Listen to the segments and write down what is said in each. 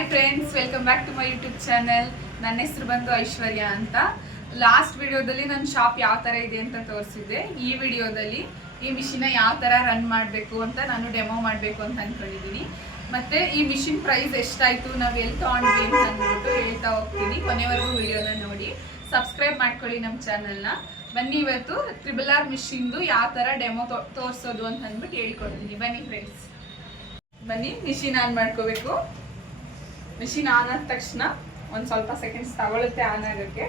Hi friends, welcome back to my YouTube channel. ನನ್ನ ಹೆಸರು ಬಂದು ಐಶ್ವರ್ಯ ಅಂತ. ಲಾಸ್ಟ್ ವಿಡಿಯೋದಲ್ಲಿ ನನ್ನ ಶಾಪ್ ಯಾವ ಥರ ಇದೆ ಅಂತ ತೋರಿಸಿದ್ದೆ. ಈ ವಿಡಿಯೋದಲ್ಲಿ ಈ ಮಿಷಿನ ಯಾವ ಥರ ರನ್ ಮಾಡಬೇಕು ಅಂತ ನಾನು ಡೆಮೋ ಮಾಡಬೇಕು ಅಂತ ಅಂದ್ಕೊಂಡಿದ್ದೀನಿ. ಮತ್ತು ಈ ಮಿಷಿನ್ ಪ್ರೈಸ್ ಎಷ್ಟಾಯಿತು, ನಾವು ಎಲ್ಲಿ ತೊಗೊಂಡ್ವಿ ಅಂತ ಅಂದ್ಬಿಟ್ಟು ಹೇಳ್ತಾ ಹೋಗ್ತೀನಿ. ಕೊನೆವರೆಗೂ ವಿಡಿಯೋನ ನೋಡಿ, ಸಬ್ಸ್ಕ್ರೈಬ್ ಮಾಡ್ಕೊಳ್ಳಿ ನಮ್ಮ ಚಾನಲ್ನ. ಬನ್ನಿ, ಇವತ್ತು RRR ಮಿಷಿನ್ದು ಯಾವ ಥರ ಡೆಮೋ ತೋರಿಸೋದು ಅಂತ ಅಂದ್ಬಿಟ್ಟು ಹೇಳ್ಕೊಡ್ತೀನಿ. ಬನ್ನಿ ಫ್ರೆಂಡ್ಸ್, ಬನ್ನಿ. ಮಿಷಿನ್ ಆನ್ ಮಾಡ್ಕೋಬೇಕು. ಮಿಷಿನ್ ಆನ್ ಆದ ತಕ್ಷಣ ಒಂದು ಸ್ವಲ್ಪ ಸೆಕೆಂಡ್ಸ್ ತಗೊಳುತ್ತೆ ಆನ್ ಆಗೋಕ್ಕೆ.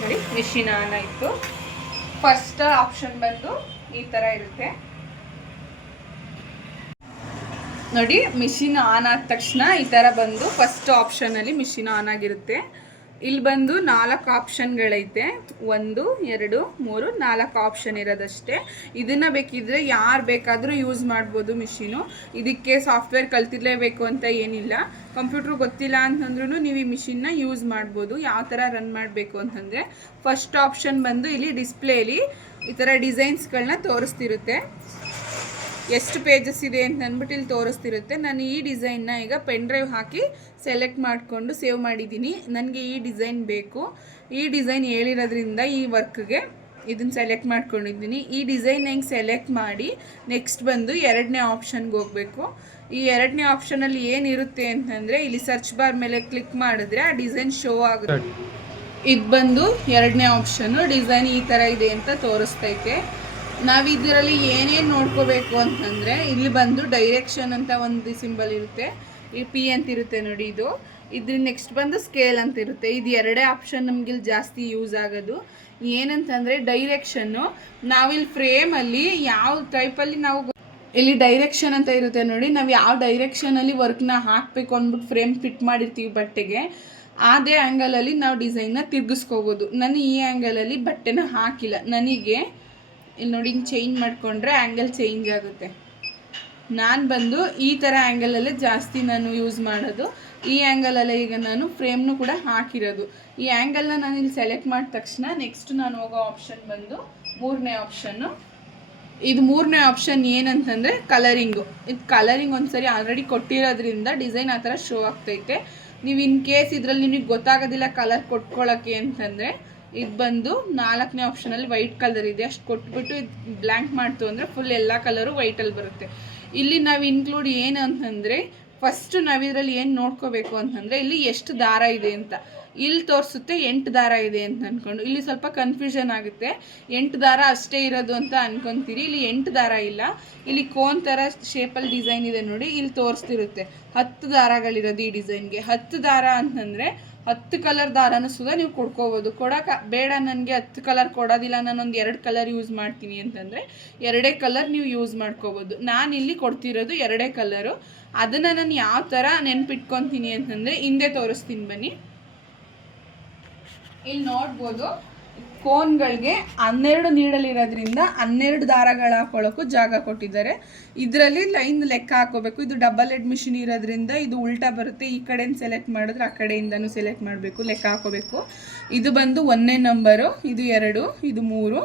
ನೋಡಿ, ಮಿಷಿನ್ ಆನ್ ಆಯಿತು. ಫಸ್ಟ್ ಆಪ್ಷನ್ ಬಂದು ಈ ಥರ ಇರುತ್ತೆ ನೋಡಿ. ಮಿಷಿನ್ ಆನ್ ಆದ ತಕ್ಷಣ ಈ ಥರ ಬಂದು ಫಸ್ಟ್ ಆಪ್ಷನಲ್ಲಿ ಮಿಷಿನ್ ಆನ್ ಆಗಿರುತ್ತೆ. ಇಲ್ಲಿ ಬಂದು 4 ಆಪ್ಷನ್ಗಳೈತೆ. 1 2 3 4 ಆಪ್ಷನ್ ಇರೋದಷ್ಟೇ. ಇದನ್ನು ಬೇಕಿದ್ರೆ ಯಾರು ಬೇಕಾದರೂ ಯೂಸ್ ಮಾಡ್ಬೋದು ಮಿಷಿನು. ಇದಕ್ಕೆ ಸಾಫ್ಟ್ವೇರ್ ಕಲ್ತಿರಲೇಬೇಕು ಅಂತ ಏನಿಲ್ಲ. ಕಂಪ್ಯೂಟ್ರ್ ಗೊತ್ತಿಲ್ಲ ಅಂತಂದ್ರೂ ನೀವು ಈ ಮಿಷಿನ್ನ ಯೂಸ್ ಮಾಡ್ಬೋದು. ಯಾವ ಥರ ರನ್ ಮಾಡಬೇಕು ಅಂತಂದರೆ, ಫಸ್ಟ್ ಆಪ್ಷನ್ ಬಂದು ಇಲ್ಲಿ ಡಿಸ್ಪ್ಲೇಲಿ ಈ ಥರ ಡಿಸೈನ್ಸ್ಗಳನ್ನ ತೋರಿಸ್ತಿರುತ್ತೆ. ಎಷ್ಟು ಪೇಜಸ್ ಇದೆ ಅಂತ ಅಂದ್ಬಿಟ್ಟು ಇಲ್ಲಿ ತೋರಿಸ್ತಿರುತ್ತೆ. ನಾನು ಈ ಡಿಸೈನ್ನ ಈಗ ಪೆನ್ ಡ್ರೈವ್ ಹಾಕಿ ಸೆಲೆಕ್ಟ್ ಮಾಡಿಕೊಂಡು ಸೇವ್ ಮಾಡಿದ್ದೀನಿ. ನನಗೆ ಈ ಡಿಸೈನ್ ಬೇಕು. ಈ ಡಿಸೈನ್ ಹೇಳಿರೋದ್ರಿಂದ ಈ ವರ್ಕ್ಗೆ ಇದನ್ನು ಸೆಲೆಕ್ಟ್ ಮಾಡ್ಕೊಂಡಿದ್ದೀನಿ. ಈ ಡಿಸೈನ್ ಹೆಂಗೆ ಸೆಲೆಕ್ಟ್ ಮಾಡಿ ನೆಕ್ಸ್ಟ್ ಬಂದು 2ನೇ ಆಪ್ಷನ್ಗೆ ಹೋಗಬೇಕು. ಈ 2ನೇ ಆಪ್ಷನಲ್ಲಿ ಏನಿರುತ್ತೆ ಅಂತಂದರೆ, ಇಲ್ಲಿ ಸರ್ಚ್ ಬಾರ್ ಮೇಲೆ ಕ್ಲಿಕ್ ಮಾಡಿದ್ರೆ ಆ ಡಿಸೈನ್ ಶೋ ಆಗುತ್ತೆ. ಇದು ಬಂದು 2ನೇ ಆಪ್ಷನ್ನು. ಡಿಸೈನ್ ಈ ಥರ ಇದೆ ಅಂತ ತೋರಿಸ್ತೈತೆ. ನಾವು ಇದರಲ್ಲಿ ಏನೇನು ನೋಡ್ಕೋಬೇಕು ಅಂತಂದರೆ, ಇಲ್ಲಿ ಬಂದು ಡೈರೆಕ್ಷನ್ ಅಂತ ಒಂದು ಸಿಂಬಲ್ ಇರುತ್ತೆ. ಈ P ಅಂತ ಇರುತ್ತೆ ನೋಡಿ. ಇದ್ರ ನೆಕ್ಸ್ಟ್ ಬಂದು ಸ್ಕೇಲ್ ಅಂತ ಇರುತ್ತೆ. ಇದು 2 ಆಪ್ಷನ್ ನಮ್ಗೆ ಇಲ್ಲಿ ಜಾಸ್ತಿ ಯೂಸ್ ಆಗೋದು. ಏನಂತಂದರೆ, ಡೈರೆಕ್ಷನ್ನು ನಾವಿಲ್ಲಿ ಫ್ರೇಮಲ್ಲಿ ಯಾವ ಟೈಪಲ್ಲಿ ನಾವು ಇಲ್ಲಿ ಡೈರೆಕ್ಷನ್ ಅಂತ ಇರುತ್ತೆ ನೋಡಿ. ನಾವು ಯಾವ ಡೈರೆಕ್ಷನಲ್ಲಿ ವರ್ಕ್ನ ಹಾಕಬೇಕು ಅಂದ್ಬಿಟ್ಟು ಫ್ರೇಮ್ ಫಿಟ್ ಮಾಡಿರ್ತೀವಿ ಬಟ್ಟೆಗೆ, ಅದೇ ಆ್ಯಂಗಲಲ್ಲಿ ನಾವು ಡಿಸೈನ್ನ ತಿರ್ಗಿಸ್ಕೋಬೋದು. ನಾನು ಈ ಆ್ಯಂಗಲಲ್ಲಿ ಬಟ್ಟೆನ ಹಾಕಿಲ್ಲ. ನನಗೆ ಇಲ್ಲಿ ನೋಡಿ, ಹಿಂಗೆ ಚೇಂಜ್ ಮಾಡಿಕೊಂಡ್ರೆ ಆ್ಯಂಗಲ್ ಚೇಂಜ್ ಆಗುತ್ತೆ. ನಾನು ಬಂದು ಈ ಥರ ಆ್ಯಂಗಲಲ್ಲೇ ಜಾಸ್ತಿ ನಾನು ಯೂಸ್ ಮಾಡೋದು. ಈ ಆ್ಯಂಗಲಲ್ಲೇ ಈಗ ನಾನು ಫ್ರೇಮ್ನು ಕೂಡ ಹಾಕಿರೋದು. ಈ ಆ್ಯಂಗಲ್ನ ನಾನು ಇಲ್ಲಿ ಸೆಲೆಕ್ಟ್ ಮಾಡಿದ ತಕ್ಷಣ ನೆಕ್ಸ್ಟ್ ನಾನು ಹೋಗೋ ಆಪ್ಷನ್ ಬಂದು 3ನೇ ಆಪ್ಷನ್ನು. ಇದು 3ನೇ ಆಪ್ಷನ್ ಏನಂತಂದರೆ ಕಲರಿಂಗು. ಇದು ಕಲರಿಂಗ್ ಒಂದ್ಸರಿ ಆಲ್ರೆಡಿ ಕೊಟ್ಟಿರೋದ್ರಿಂದ ಡಿಸೈನ್ ಆ ಥರ ಶೋ ಆಗ್ತೈತೆ. ನೀವು ಇನ್ ಕೇಸ್ ಇದರಲ್ಲಿ ನಿಮಗೆ ಗೊತ್ತಾಗೋದಿಲ್ಲ ಕಲರ್ ಕೊಟ್ಕೊಳ್ಳೋಕ್ಕೆ ಅಂತಂದರೆ, ಇದು ಬಂದು 4ನೇ ಆಪ್ಷನಲ್ಲಿ ವೈಟ್ ಕಲರ್ ಇದೆ. ಅಷ್ಟು ಕೊಟ್ಬಿಟ್ಟು ಇದು ಬ್ಲ್ಯಾಂಕ್ ಮಾಡ್ತು ಅಂದರೆ ಫುಲ್ ಎಲ್ಲ ಕಲರು ವೈಟಲ್ಲಿ ಬರುತ್ತೆ. ಇಲ್ಲಿ ನಾವು ಇನ್ಕ್ಲೂಡ್ ಏನು ಅಂತಂದರೆ, ಫಸ್ಟು ನಾವು ಇದರಲ್ಲಿ ಏನು ನೋಡ್ಕೋಬೇಕು ಅಂತಂದರೆ, ಇಲ್ಲಿ ಎಷ್ಟು ದಾರ ಇದೆ ಅಂತ ಇಲ್ಲಿ ತೋರಿಸುತ್ತೆ. 8 ದಾರ ಇದೆ ಅಂತ ಅಂದ್ಕೊಂಡು ಇಲ್ಲಿ ಸ್ವಲ್ಪ ಕನ್ಫ್ಯೂಷನ್ ಆಗುತ್ತೆ. 8 ದಾರ ಅಷ್ಟೇ ಇರೋದು ಅಂತ ಅನ್ಕೊತೀರಿ. ಇಲ್ಲಿ 8 ದಾರ ಇಲ್ಲ. ಇಲ್ಲಿ ಕೋನ್ ಥರ ಶೇಪಲ್ಲಿ ಡಿಸೈನ್ ಇದೆ ನೋಡಿ, ಇಲ್ಲಿ ತೋರಿಸ್ತಿರುತ್ತೆ 10 ದಾರಗಳಿರೋದು ಈ ಡಿಸೈನ್ಗೆ. 10 ದಾರ ಅಂತಂದರೆ 10 ಕಲರ್ ದಾರನೂ ಸುದ ನೀವು ಕೊಡ್ಕೋಬೋದು. ಬೇಡ ನನಗೆ 10 ಕಲರ್ ಕೊಡೋದಿಲ್ಲ, ನಾನೊಂದು 2 ಕಲರ್ ಯೂಸ್ ಮಾಡ್ತೀನಿ ಅಂತಂದರೆ 2 ಕಲರ್ ನೀವು ಯೂಸ್ ಮಾಡ್ಕೋಬೋದು. ನಾನಿಲ್ಲಿ ಕೊಡ್ತಿರೋದು 2 ಕಲರು. ಅದನ್ನು ನಾನು ಯಾವ ಥರ ನೆನ್ಪಿಟ್ಕೊತೀನಿ ಅಂತಂದರೆ ಹಿಂದೆ ತೋರಿಸ್ತೀನಿ ಬನ್ನಿ. ಇಲ್ಲಿ ನೋಡ್ಬೋದು, ಕೋನ್ಗಳಿಗೆ 12 ನೀಡಲಿರೋದ್ರಿಂದ 12 ದಾರಗಳು ಹಾಕೊಳ್ಳೋಕ್ಕೂ ಜಾಗ ಕೊಟ್ಟಿದ್ದಾರೆ. ಇದರಲ್ಲಿ ಲೈನ್ ಲೆಕ್ಕ ಹಾಕೋಬೇಕು. ಇದು ಡಬಲ್ ಹೆಡ್ ಮಿಷಿನ್ ಇರೋದ್ರಿಂದ ಇದು ಉಲ್ಟಾ ಬರುತ್ತೆ. ಈ ಕಡೆಯಿಂದ ಸೆಲೆಕ್ಟ್ ಮಾಡಿದ್ರೆ ಆ ಕಡೆಯಿಂದನೂ ಸೆಲೆಕ್ಟ್ ಮಾಡಬೇಕು, ಲೆಕ್ಕ ಹಾಕೋಬೇಕು. ಇದು ಬಂದು 1ನೇ ನಂಬರು, ಇದು 2, ಇದು 3,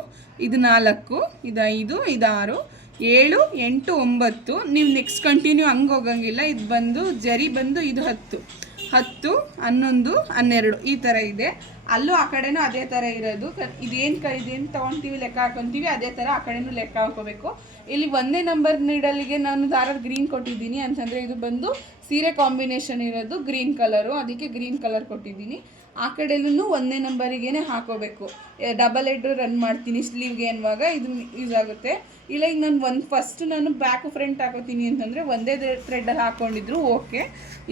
ಇದು 4, ಇದು 5, ಇದು 6, 7, 8, 9. ನೀವು ನೆಕ್ಸ್ಟ್ ಕಂಟಿನ್ಯೂ ಹಂಗೆ ಹೋಗಂಗಿಲ್ಲ. ಇದು ಬಂದು ಜರಿ ಬಂದು ಇದು 10, 11, 12 ಈ ಥರ ಇದೆ. ಅಲ್ಲೂ ಆ ಕಡೆನೂ ಅದೇ ಥರ ಇರೋದು. ಇದೇನು ತೊಗೊತೀವಿ ಲೆಕ್ಕ ಹಾಕೊತೀವಿ, ಅದೇ ಥರ ಆ ಕಡೆನೂ ಲೆಕ್ಕ ಹಾಕೋಬೇಕು. ಇಲ್ಲಿ 1ನೇ ನಂಬರ್ ನೀಡಲಿಗೆ ನಾನು ದಾರದ ಗ್ರೀನ್ ಕೊಟ್ಟಿದ್ದೀನಿ ಅಂತಂದರೆ, ಇದು ಬಂದು ಸೀರೆ ಕಾಂಬಿನೇಷನ್ ಇರೋದು ಗ್ರೀನ್ ಕಲರು, ಅದಕ್ಕೆ ಗ್ರೀನ್ ಕಲರ್ ಕೊಟ್ಟಿದ್ದೀನಿ. ಆ ಕಡೆಯಲ್ಲೂ 1ನೇ ನಂಬರಿಗೇ ಹಾಕೋಬೇಕು. ಡಬಲ್ ಹೆಡ್ ರನ್ ಮಾಡ್ತೀನಿ ಸ್ಲೀವ್ಗೆ ಅನ್ನುವಾಗ ಇದು ಯೂಸ್ ಆಗುತ್ತೆ. ಇಲ್ಲ ಈಗ ನಾನು ಫಸ್ಟ್ ನಾನು ಬ್ಯಾಕು ಫ್ರಂಟ್ ಹಾಕೋತೀನಿ ಅಂತಂದರೆ ಒಂದೇ ಥ್ರೆಡ್ಡಲ್ಲಿ ಹಾಕ್ಕೊಂಡಿದ್ರು ಓಕೆ.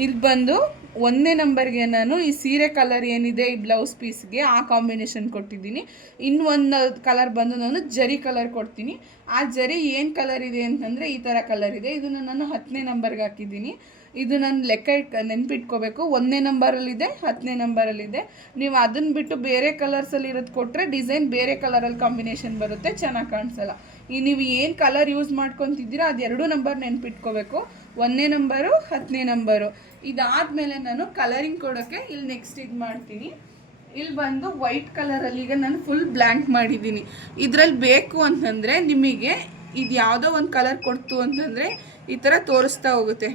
ಇಲ್ಲಿ ಬಂದು 1ನೇ ನಂಬರ್ಗೆ ನಾನು ಈ ಸೀರೆ ಕಲರ್ ಏನಿದೆ ಈ ಬ್ಲೌಸ್ ಪೀಸ್ಗೆ ಆ ಕಾಂಬಿನೇಷನ್ ಕೊಟ್ಟಿದ್ದೀನಿ. ಇನ್ನು ಒಂದು ಕಲರ್ ಬಂದು ನಾನು ಜರಿ ಕಲರ್ ಕೊಡ್ತೀನಿ. ಆ ಜರಿ ಏನು ಕಲರ್ ಇದೆ ಅಂತಂದರೆ ಈ ಥರ ಕಲರ್ ಇದೆ. ಇದನ್ನು ನಾನು 10ನೇ ನಂಬರ್ಗೆ ಹಾಕಿದ್ದೀನಿ. ಇದು ನಾನು ಲೆಕ್ಕ ನೆನ್ಪಿಟ್ಕೋಬೇಕು. 1ನೇ ನಂಬರಲ್ಲಿದೆ, 10ನೇ ನಂಬರಲ್ಲಿದೆ. ನೀವು ಅದನ್ನು ಬಿಟ್ಟು ಬೇರೆ ಕಲರ್ಸಲ್ಲಿ ಇರೋದು ಕೊಟ್ಟರೆ ಡಿಸೈನ್ ಬೇರೆ ಕಲರಲ್ಲಿ ಕಾಂಬಿನೇಷನ್ ಬರುತ್ತೆ, ಚೆನ್ನಾಗಿ ಕಾಣಿಸಲ್ಲ. ನೀವು ಏನು ಕಲರ್ ಯೂಸ್ ಮಾಡ್ಕೊತಿದ್ದೀರೋ ಅದು 2 ನಂಬರ್ ನೆನ್ಪಿಟ್ಕೋಬೇಕು. 1ನೇ ನಂಬರು 10ನೇ ನಂಬರು. ಇದಾದಮೇಲೆ ನಾನು ಕಲರಿಂಗ್ ಕೊಡೋಕ್ಕೆ ಇಲ್ಲಿ ನೆಕ್ಸ್ಟ್ ಇದು ಮಾಡ್ತೀನಿ. ಇಲ್ಲಿ ಬಂದು ವೈಟ್ ಕಲರಲ್ಲಿ ಈಗ ನಾನು ಫುಲ್ ಬ್ಲ್ಯಾಂಕ್ ಮಾಡಿದ್ದೀನಿ. ಇದರಲ್ಲಿ ಬೇಕು ಅಂತಂದರೆ ನಿಮಗೆ ಇದು ಯಾವುದೋ ಒಂದು ಕಲರ್ ಕೊಡ್ತು ಅಂತಂದರೆ ಈ ಥರ ತೋರಿಸ್ತಾ ಹೋಗುತ್ತೆ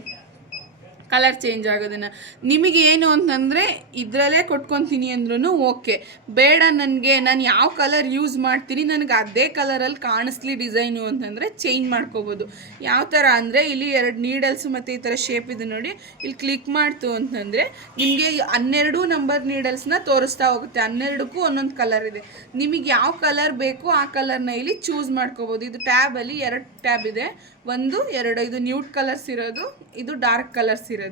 ಕಲರ್ ಚೇಂಜ್ ಆಗೋದನ್ನು. ನಿಮಗೆ ಏನು ಅಂತಂದರೆ ಇದರಲ್ಲೇ ಕೊಟ್ಕೊತೀನಿ ಅಂದ್ರೂ ಓಕೆ. ಬೇಡ ನನಗೆ ನಾನು ಯಾವ ಕಲರ್ ಯೂಸ್ ಮಾಡ್ತೀನಿ ನನಗೆ ಅದೇ ಕಲರಲ್ಲಿ ಕಾಣಿಸ್ಲಿ ಡಿಸೈನು ಅಂತಂದರೆ ಚೇಂಜ್ ಮಾಡ್ಕೋಬೋದು. ಯಾವ ಥರ ಅಂದರೆ ಇಲ್ಲಿ 2 ನೀಡಲ್ಸು ಮತ್ತು ಈ ಥರ ಶೇಪ್ ಇದೆ ನೋಡಿ. ಇಲ್ಲಿ ಕ್ಲಿಕ್ ಮಾಡ್ತು ಅಂತಂದರೆ ನಿಮಗೆ 12 ನಂಬರ್ ನೀಡಲ್ಸ್ನ ತೋರಿಸ್ತಾ ಹೋಗುತ್ತೆ. 12ಕ್ಕೂ ಒಂದೊಂದು ಕಲರ್ ಇದೆ. ನಿಮಗೆ ಯಾವ ಕಲರ್ ಬೇಕು ಆ ಕಲರ್ನ ಇಲ್ಲಿ ಚೂಸ್ ಮಾಡ್ಕೋಬೋದು. ಇದು ಟ್ಯಾಬಲ್ಲಿ 2 ಟ್ಯಾಬ್ ಇದೆ, 1 2. ಇದು ನ್ಯೂಟ್ ಕಲರ್ಸ್ ಇರೋದು, ಇದು ಡಾರ್ಕ್ ಕಲರ್ಸ್ ಇರೋದು.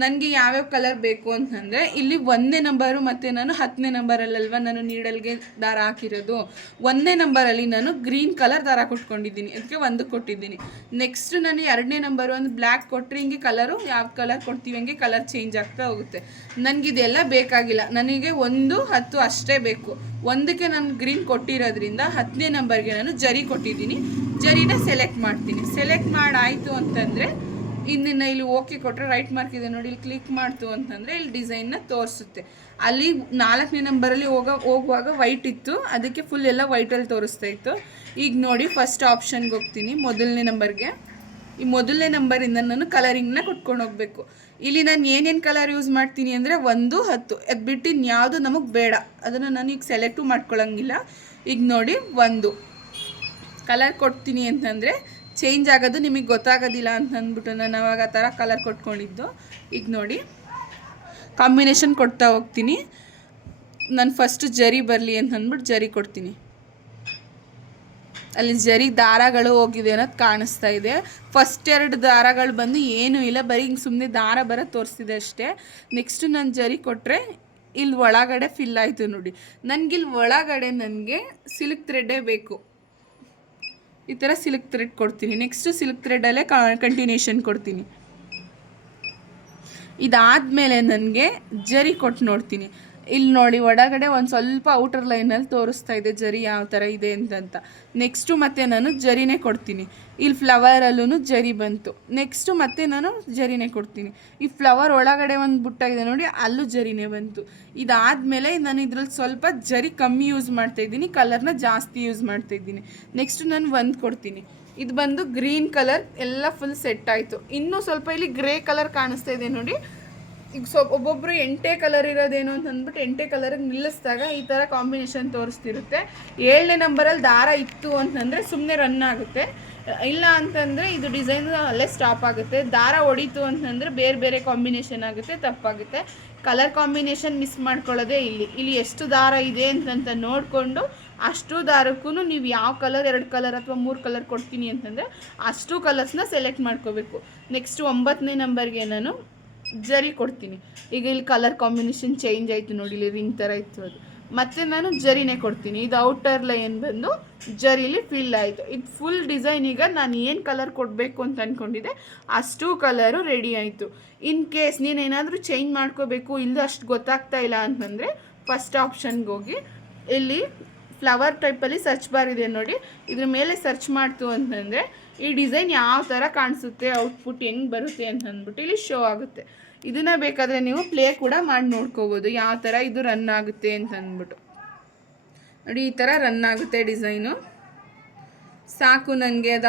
ನನಗೆ ಯಾವ್ಯಾವ ಕಲರ್ ಬೇಕು ಅಂತಂದರೆ ಇಲ್ಲಿ 1ನೇ ನಂಬರು ಮತ್ತು ನಾನು 10ನೇ ನಂಬರಲ್ಲಲ್ವ ನಾನು ನೀಡಲ್ಗೆ ದಾರ ಹಾಕಿರೋದು. 1ನೇ ನಂಬರಲ್ಲಿ ನಾನು ಗ್ರೀನ್ ಕಲರ್ ದಾರ ಕೊಟ್ಕೊಂಡಿದ್ದೀನಿ, ಅದಕ್ಕೆ 1 ಕೊಟ್ಟಿದ್ದೀನಿ. ನೆಕ್ಸ್ಟ್ ನಾನು 2ನೇ ನಂಬರು ಒಂದು ಬ್ಲ್ಯಾಕ್ ಕೊಟ್ಟರೆ ಹಿಂಗೆ ಕಲರು ಯಾವ ಕಲರ್ ಕೊಡ್ತೀವಿ ಹಂಗೆ ಕಲರ್ ಚೇಂಜ್ ಆಗ್ತಾ ಹೋಗುತ್ತೆ. ನನಗಿದೆಲ್ಲ ಬೇಕಾಗಿಲ್ಲ, ನನಗೆ 1 10 ಅಷ್ಟೇ ಬೇಕು. 1ಕ್ಕೆ ನಾನು ಗ್ರೀನ್ ಕೊಟ್ಟಿರೋದ್ರಿಂದ 10ನೇ ನಂಬರ್ಗೆ ನಾನು ಜರಿ ಕೊಟ್ಟಿದ್ದೀನಿ. ಜರಿನ ಸೆಲೆಕ್ಟ್ ಮಾಡ್ತೀನಿ. ಸೆಲೆಕ್ಟ್ ಮಾಡಾಯಿತು ಅಂತಂದರೆ ಇನ್ನಿನ್ನ ಇಲ್ಲಿ ಓಕೆ ಕೊಟ್ಟರೆ ರೈಟ್ ಮಾರ್ಕ್ ಇದೆ ನೋಡಿ, ಇಲ್ಲಿ ಕ್ಲಿಕ್ ಮಾಡ್ತು ಅಂತಂದರೆ ಇಲ್ಲಿ ಡಿಸೈನ್ನ ತೋರಿಸುತ್ತೆ. ಅಲ್ಲಿ 4ನೇ ನಂಬರಲ್ಲಿ ಹೋಗುವಾಗ ವೈಟ್ ಇತ್ತು, ಅದಕ್ಕೆ ಫುಲ್ ಎಲ್ಲ ವೈಟಲ್ಲಿ ತೋರಿಸ್ತಾ ಇತ್ತು. ಈಗ ನೋಡಿ ಫಸ್ಟ್ ಆಪ್ಷನ್ಗೆ ಹೋಗ್ತೀನಿ, ಮೊದಲನೇ ನಂಬರ್ಗೆ. ಈ ಮೊದಲನೇ ನಂಬರಿಂದ ನಾನು ಕಲರಿಂಗ್ನ ಕೊಟ್ಕೊಂಡು ಹೋಗಬೇಕು. ಇಲ್ಲಿ ನಾನು ಏನೇನು ಕಲರ್ ಯೂಸ್ ಮಾಡ್ತೀನಿ ಅಂದರೆ 1 10. ಅದು ಬಿಟ್ಟು ಇನ್ಯಾವುದು ನಮಗೆ ಬೇಡ, ಅದನ್ನು ನಾನು ಈಗ ಸೆಲೆಕ್ಟು ಮಾಡ್ಕೊಳ್ಳೋಂಗಿಲ್ಲ. ಈಗ ನೋಡಿ 1 ಕಲರ್ ಕೊಡ್ತೀನಿ ಅಂತಂದರೆ ಚೇಂಜ್ ಆಗೋದು ನಿಮಗೆ ಗೊತ್ತಾಗೋದಿಲ್ಲ ಅಂತ ಅಂದ್ಬಿಟ್ಟು ನಾನು ಅವಾಗ ಆ ಥರ ಕಲರ್ ಕೊಟ್ಕೊಂಡಿದ್ದು. ಈಗ ನೋಡಿ ಕಾಂಬಿನೇಷನ್ ಕೊಡ್ತಾ ಹೋಗ್ತೀನಿ. ನಾನು ಫಸ್ಟ್ ಜರಿ ಬರಲಿ ಅಂತ ಅಂದ್ಬಿಟ್ಟು ಜರಿ ಕೊಡ್ತೀನಿ. ಅಲ್ಲಿ ಜರಿ ದಾರಗಳು ಹೋಗಿದೆ ಅನ್ನೋದು ಕಾಣಿಸ್ತಾ ಇದೆ. ಫಸ್ಟ್ 2 ದಾರಗಳು ಬಂದು ಏನೂ ಇಲ್ಲ, ಬರೀ ಹಿಂಗೆ ಸುಮ್ಮನೆ ದಾರ ಬರೋದು ತೋರಿಸ್ತಿದೆ ಅಷ್ಟೇ. ನೆಕ್ಸ್ಟು ನಾನು ಜರಿ ಕೊಟ್ಟರೆ ಇಲ್ಲಿ ಒಳಗಡೆ ಫಿಲ್ ಆಯಿತು ನೋಡಿ. ನನಗಿಲ್ಲಿ ಒಳಗಡೆ ನನಗೆ ಸಿಲ್ಕ್ ಥ್ರೆಡ್ಡೇ ಬೇಕು. ಈ ಥರ ಸಿಲ್ಕ್ ಥ್ರೆಡ್ ಕೊಡ್ತೀನಿ. ನೆಕ್ಸ್ಟು ಸಿಲ್ಕ್ ಥ್ರೆಡಲ್ಲೇ ಕಂಟಿನ್ಯೂಷನ್ ಕೊಡ್ತೀನಿ. ಇದಾದಮೇಲೆ ನನಗೆ ಜರಿ ಕೊಟ್ಟು ನೋಡ್ತೀನಿ. ಇಲ್ಲಿ ನೋಡಿ ಒಳಗಡೆ ಒಂದು ಸ್ವಲ್ಪ ಔಟರ್ ಲೈನಲ್ಲಿ ತೋರಿಸ್ತಾ ಇದೆ ಜರಿ ಯಾವ ಥರ ಇದೆ ಅಂತಂತ. ನೆಕ್ಸ್ಟು ಮತ್ತೆ ನಾನು ಜರಿನೇ ಕೊಡ್ತೀನಿ. ಇಲ್ಲಿ ಫ್ಲವರಲ್ಲೂ ಜರಿ ಬಂತು. ನೆಕ್ಸ್ಟು ಮತ್ತೆ ನಾನು ಜರಿನೇ ಕೊಡ್ತೀನಿ. ಈ ಫ್ಲವರ್ ಒಳಗಡೆ ಒಂದು ಬುಟ್ಟಾಗಿದೆ ನೋಡಿ, ಅಲ್ಲೂ ಜರಿನೇ ಬಂತು. ಇದಾದಮೇಲೆ ನಾನು ಇದ್ರಲ್ಲಿ ಸ್ವಲ್ಪ ಜರಿ ಕಮ್ಮಿ ಯೂಸ್ ಮಾಡ್ತಾಯಿದ್ದೀನಿ, ಕಲರ್ನ ಜಾಸ್ತಿ ಯೂಸ್ ಮಾಡ್ತಾಯಿದ್ದೀನಿ. ನೆಕ್ಸ್ಟು ನಾನು 1 ಕೊಡ್ತೀನಿ. ಇದು ಬಂದು ಗ್ರೀನ್ ಕಲರ್ ಎಲ್ಲ ಫುಲ್ ಸೆಟ್ ಆಯಿತು. ಇನ್ನೂ ಸ್ವಲ್ಪ ಇಲ್ಲಿ ಗ್ರೇ ಕಲರ್ ಕಾಣಿಸ್ತಾ ಇದೆ ನೋಡಿ. ಈಗ ಒಬ್ಬೊಬ್ಬರು 8 ಕಲರ್ ಇರೋದೇನು ಅಂತ ಅಂದ್ಬಿಟ್ಟು 8 ಕಲರಿಗೆ ನಿಲ್ಲಿಸಿದಾಗ ಈ ಥರ ಕಾಂಬಿನೇಷನ್ ತೋರಿಸ್ತಿರುತ್ತೆ. 7ನೇ ನಂಬರಲ್ಲಿ ದಾರ ಇತ್ತು ಅಂತಂದರೆ ಸುಮ್ಮನೆ ರನ್ ಆಗುತ್ತೆ, ಇಲ್ಲ ಅಂತಂದರೆ ಇದು ಡಿಸೈನ್ ಅಲ್ಲೇ ಸ್ಟಾಪ್ ಆಗುತ್ತೆ. ದಾರ ಹೊಡಿತು ಅಂತಂದರೆ ಬೇರೆ ಬೇರೆ ಕಾಂಬಿನೇಷನ್ ಆಗುತ್ತೆ, ತಪ್ಪಾಗುತ್ತೆ. ಕಲರ್ ಕಾಂಬಿನೇಷನ್ ಮಿಸ್ ಮಾಡ್ಕೊಳ್ಳೋದೇ ಇಲ್ಲಿ ಎಷ್ಟು ದಾರ ಇದೆ ಅಂತಂತ ನೋಡಿಕೊಂಡು ಅಷ್ಟು ದಾರಕ್ಕೂ ನೀವು ಯಾವ ಕಲರ್ 2 ಕಲರ್ ಅಥವಾ 3 ಕಲರ್ ಕೊಡ್ತೀನಿ ಅಂತಂದರೆ ಅಷ್ಟು ಕಲರ್ಸ್ನ ಸೆಲೆಕ್ಟ್ ಮಾಡ್ಕೋಬೇಕು. ನೆಕ್ಸ್ಟ್ 9ನೇ ನಂಬರ್ಗೆ ನಾನು ಜರಿ ಕೊಡ್ತೀನಿ. ಈಗ ಇಲ್ಲಿ ಕಲರ್ ಕಾಂಬಿನೇಷನ್ ಚೇಂಜ್ ಆಯಿತು ನೋಡಿ, ಇಲ್ಲಿ ರಿಂಗ್ ಥರ ಇತ್ತು ಅದು. ಮತ್ತು ನಾನು ಜರಿನೇ ಕೊಡ್ತೀನಿ. ಇದು ಔಟರ್ ಲೈನ್ ಬಂದು ಜರಿಲಿ ಫಿಲ್ ಆಯಿತು. ಇದು ಫುಲ್ ಡಿಸೈನ್ ಈಗ ನಾನು ಏನು ಕಲರ್ ಕೊಡಬೇಕು ಅಂತ ಅಂದ್ಕೊಂಡಿದ್ದೆ ಅಷ್ಟು ಕಲರು ರೆಡಿ ಆಯಿತು. ಇನ್ ಕೇಸ್ ನೀನೇನಾದರೂ ಚೇಂಜ್ ಮಾಡ್ಕೋಬೇಕು, ಇಲ್ಲ ಅಷ್ಟು ಗೊತ್ತಾಗ್ತಾ ಇಲ್ಲ ಅಂತಂದರೆ ಫಸ್ಟ್ ಆಪ್ಷನ್ಗೆ ಹೋಗಿ ಇಲ್ಲಿ ಫ್ಲವರ್ ಟೈಪಲ್ಲಿ ಸರ್ಚ್ ಬಾರ್ ಇದೆ ನೋಡಿ, ಇದ್ರ ಮೇಲೆ ಸರ್ಚ್ ಮಾಡ್ತು ಅಂತಂದರೆ ಈ ಡಿಸೈನ್ ಯಾವ ಥರ ಕಾಣಿಸುತ್ತೆ, ಔಟ್ಪುಟ್ ಹೆಂಗೆ ಬರುತ್ತೆ ಅಂತ ಅಂದ್ಬಿಟ್ಟು ಇಲ್ಲಿ ಶೋ ಆಗುತ್ತೆ. ಇದನ್ನು ಬೇಕಾದರೆ ನೀವು ಪ್ಲೇ ಕೂಡ ಮಾಡಿ ನೋಡ್ಕೋಬೋದು ಯಾವ ಥರ ಇದು ರನ್ ಆಗುತ್ತೆ ಅಂತ ಅಂದ್ಬಿಟ್ಟು. ನೋಡಿ ಈ ಥರ ರನ್ ಆಗುತ್ತೆ ಡಿಸೈನು. ಸಾಕು ನನಗೆ ಅದು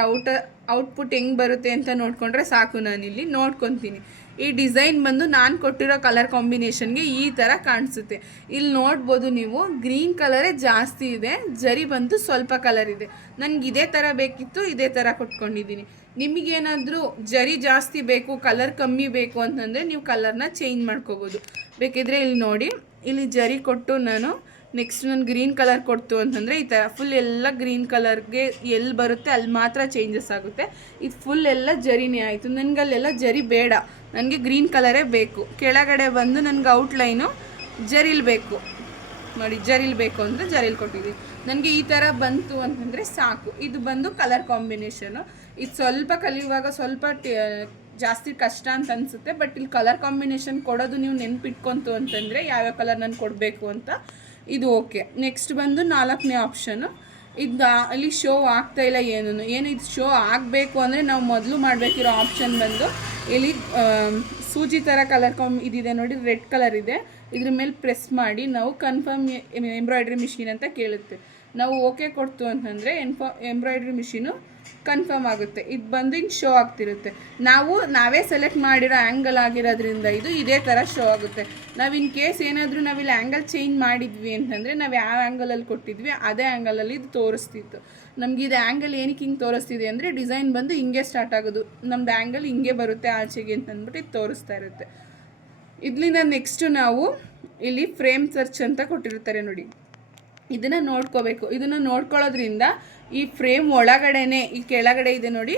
ಔಟ್ಪುಟ್ ಹೆಂಗೆ ಬರುತ್ತೆ ಅಂತ ನೋಡಿಕೊಂಡ್ರೆ ಸಾಕು. ನಾನಿಲ್ಲಿ ನೋಡ್ಕೊತೀನಿ. ಈ ಡಿಸೈನ್ ಬಂದು ನಾನು ಕೊಟ್ಟಿರೋ ಕಲರ್ ಕಾಂಬಿನೇಷನ್ಗೆ ಈ ಥರ ಕಾಣಿಸುತ್ತೆ. ಇಲ್ಲಿ ನೋಡ್ಬೋದು ನೀವು, ಗ್ರೀನ್ ಕಲರೇ ಜಾಸ್ತಿ ಇದೆ, ಜರಿ ಬಂದು ಸ್ವಲ್ಪ ಕಲರ್ ಇದೆ. ನನಗೆ ಇದೇ ಥರ ಬೇಕಿತ್ತು, ಇದೇ ಥರ ಕೊಟ್ಕೊಂಡಿದ್ದೀನಿ. ನಿಮಗೇನಾದರೂ ಜರಿ ಜಾಸ್ತಿ ಬೇಕು, ಕಲರ್ ಕಮ್ಮಿ ಬೇಕು ಅಂತಂದರೆ ನೀವು ಕಲರ್ನ ಚೇಂಜ್ ಮಾಡ್ಕೋಬೋದು. ಬೇಕಿದ್ರೆ ಇಲ್ಲಿ ನೋಡಿ, ಇಲ್ಲಿ ಜರಿ ಕೊಟ್ಟು ನಾನು ನೆಕ್ಸ್ಟ್ ನಾನು ಗ್ರೀನ್ ಕಲರ್ ಕೊಡ್ತು ಅಂತಂದರೆ ಈ ಥರ ಫುಲ್ ಎಲ್ಲ ಗ್ರೀನ್ ಕಲರ್ಗೆ ಎಲ್ಲಿ ಬರುತ್ತೆ ಅಲ್ಲಿ ಮಾತ್ರ ಚೇಂಜಸ್ ಆಗುತ್ತೆ. ಇದು ಫುಲ್ ಎಲ್ಲ ಜರಿನೇ ಆಯಿತು. ನನಗಲ್ಲೆಲ್ಲ ಜರಿ ಬೇಡ, ನನಗೆ ಗ್ರೀನ್ ಕಲರೇ ಬೇಕು. ಕೆಳಗಡೆ ಬಂದು ನನಗೆ ಔಟ್ಲೈನು ಜರಿಲ್ ಬೇಕು ನೋಡಿ, ಜರಿಲ್ ಬೇಕು ಅಂದರೆ ಜರಿಲ್ ಕೊಟ್ಟಿದ್ದೀನಿ. ನನಗೆ ಈ ಥರ ಬಂತು ಅಂತಂದರೆ ಸಾಕು. ಇದು ಬಂದು ಕಲರ್ ಕಾಂಬಿನೇಷನು. ಇದು ಸ್ವಲ್ಪ ಕಲಿಯುವಾಗ ಸ್ವಲ್ಪ ಜಾಸ್ತಿ ಕಷ್ಟ ಅಂತ ಅನಿಸುತ್ತೆ, ಬಟ್ ಇಲ್ಲಿ ಕಲರ್ ಕಾಂಬಿನೇಷನ್ ಕೊಡೋದು ನೀವು ನೆನ್ಪಿಟ್ಕೊಂತು ಅಂತಂದರೆ ಯಾವ್ಯಾವ ಕಲರ್ ನಾನು ಕೊಡಬೇಕು ಅಂತ ಇದು ಓಕೆ. ನೆಕ್ಸ್ಟ್ ಬಂದು 4ನೇ ಆಪ್ಷನು. ಇದು ಅಲ್ಲಿ ಶೋ ಆಗ್ತಾ ಇಲ್ಲ ಏನು ಇದು ಶೋ ಆಗಬೇಕು ಅಂದರೆ ನಾವು ಮೊದಲು ಮಾಡಬೇಕಿರೋ ಆಪ್ಷನ್ ಬಂದು ಇಲ್ಲಿ ಸೂಜಿ ಥರ ಕಲರ್ ಇದಿದೆ ನೋಡಿ, ರೆಡ್ ಕಲರ್ ಇದೆ. ಇದ್ರ ಮೇಲೆ ಪ್ರೆಸ್ ಮಾಡಿ ನಾವು ಕನ್ಫರ್ಮ್ ಎಂಬ್ರಾಯ್ಡ್ರಿ ಮಿಷಿನ್ ಅಂತ ಕೇಳುತ್ತೆ. ನಾವು ಓಕೆ ಕೊಡ್ತು ಅಂತಂದರೆ ಎಂಬ್ರಾಯ್ಡ್ರಿ ಮಿಷಿನು ಕನ್ಫರ್ಮ್ ಆಗುತ್ತೆ. ಇದು ಬಂದು ಹಿಂಗೆ ಶೋ ಆಗ್ತಿರುತ್ತೆ. ನಾವೇ ಸೆಲೆಕ್ಟ್ ಮಾಡಿರೋ ಆ್ಯಂಗಲ್ ಆಗಿರೋದ್ರಿಂದ ಇದು ಇದೇ ಥರ ಶೋ ಆಗುತ್ತೆ. ನಾವು ಇನ್ ಕೇಸ್ ಏನಾದರೂ ನಾವಿಲ್ಲಿ ಆ್ಯಂಗಲ್ ಚೇಂಜ್ ಮಾಡಿದ್ವಿ ಅಂತಂದರೆ ನಾವು ಯಾವ ಆ್ಯಂಗಲಲ್ಲಿ ಕೊಟ್ಟಿದ್ವಿ ಅದೇ ಆ್ಯಂಗಲಲ್ಲಿ ಇದು ತೋರಿಸ್ತಿತ್ತು. ನಮಗೆ ಇದು ಆ್ಯಂಗಲ್ ಏನಕ್ಕೆ ಹಿಂಗೆ ತೋರಿಸ್ತಿದೆ ಅಂದರೆ ಡಿಸೈನ್ ಬಂದು ಹಿಂಗೆ ಸ್ಟಾರ್ಟ್ ಆಗೋದು, ನಮ್ದು ಆ್ಯಂಗಲ್ ಹಿಂಗೆ ಬರುತ್ತೆ ಆಚೆಗೆ ಅಂತಂದ್ಬಿಟ್ಟು ಇದು ತೋರಿಸ್ತಾ ಇರುತ್ತೆ. ಇದರಿಂದ ನೆಕ್ಸ್ಟು ನಾವು ಇಲ್ಲಿ ಫ್ರೇಮ್ ಸರ್ಚ್ ಅಂತ ಕೊಟ್ಟಿರ್ತಾರೆ ನೋಡಿ, ಇದನ್ನು ನೋಡ್ಕೋಬೇಕು. ಇದನ್ನು ನೋಡ್ಕೊಳ್ಳೋದ್ರಿಂದ ಈ ಫ್ರೇಮ್ ಒಳಗಡೆನೆ ಈ ಕೆಳಗಡೆ ಇದೆ ನೋಡಿ,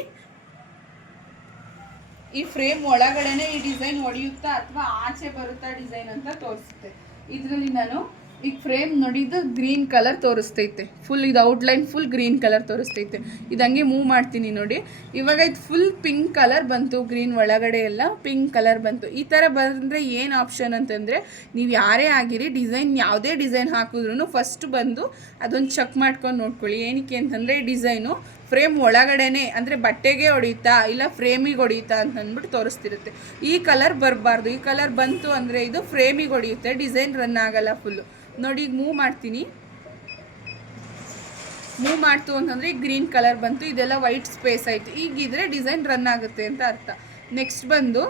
ಈ ಫ್ರೇಮ್ ಒಳಗಡೆನೆ ಈ ಡಿಸೈನ್ ಹೊಡೆಯುತ್ತಾ ಅಥವಾ ಆಚೆ ಬರುತ್ತಾ ಡಿಸೈನ್ ಅಂತ ತೋರಿಸುತ್ತೆ. ಇದರಲ್ಲಿ ನಾನು ಈಗ ಫ್ರೇಮ್ ನೋಡಿ, ಇದು ಗ್ರೀನ್ ಕಲರ್ ತೋರಿಸ್ತೈತೆ, ಫುಲ್ ಇದು ಔಟ್ಲೈನ್ ಫುಲ್ ಗ್ರೀನ್ ಕಲರ್ ತೋರಿಸ್ತೈತೆ. ಇದು ಹಂಗೆ ಮೂವ್ ಮಾಡ್ತೀನಿ ನೋಡಿ, ಇವಾಗ ಇದು ಫುಲ್ ಪಿಂಕ್ ಕಲರ್ ಬಂತು, ಗ್ರೀನ್ ಒಳಗಡೆ ಎಲ್ಲ ಪಿಂಕ್ ಕಲರ್ ಬಂತು. ಈ ಥರ ಬಂದರೆ ಏನು ಆಪ್ಷನ್ ಅಂತಂದರೆ, ನೀವು ಯಾರೇ ಆಗಿರಿ ಡಿಸೈನ್ ಯಾವುದೇ ಡಿಸೈನ್ ಹಾಕಿದ್ರೂ ಫಸ್ಟ್ ಬಂದು ಅದೊಂದು ಚೆಕ್ ಮಾಡ್ಕೊಂಡು ನೋಡ್ಕೊಳ್ಳಿ. ಏನಕ್ಕೆ ಅಂತಂದರೆ ಡಿಸೈನು ಫ್ರೇಮ್ ಒಳಗಡೆನೆ ಅಂದರೆ ಬಟ್ಟೆಗೆ ಹೊಡೆಯುತ್ತಾ ಇಲ್ಲ ಫ್ರೇಮಿಗೆ ಹೊಡೆಯುತ್ತಾ ಅಂತ ಅಂದ್ಬಿಟ್ಟು ತೋರಿಸ್ತಿರುತ್ತೆ. ಈ ಕಲರ್ ಬರಬಾರ್ದು, ಈ ಕಲರ್ ಬಂತು ಅಂದರೆ ಇದು ಫ್ರೇಮಿಗೆ ಹೊಡೆಯುತ್ತೆ, ಡಿಸೈನ್ ರನ್ ಆಗಲ್ಲ ಫುಲ್ಲು ನೋಡಿ. ಈಗ ಮೂವ್ ಮಾಡ್ತೀನಿ, ಮೂವ್ ಮಾಡ್ತು ಅಂತಂದರೆ ಈಗ ಗ್ರೀನ್ ಕಲರ್ ಬಂತು, ಇದೆಲ್ಲ ವೈಟ್ ಸ್ಪೇಸ್ ಆಯಿತು. ಈಗಿದ್ರೆ ಡಿಸೈನ್ ರನ್ ಆಗುತ್ತೆ ಅಂತ ಅರ್ಥ. ನೆಕ್ಸ್ಟ್ ಬಂದು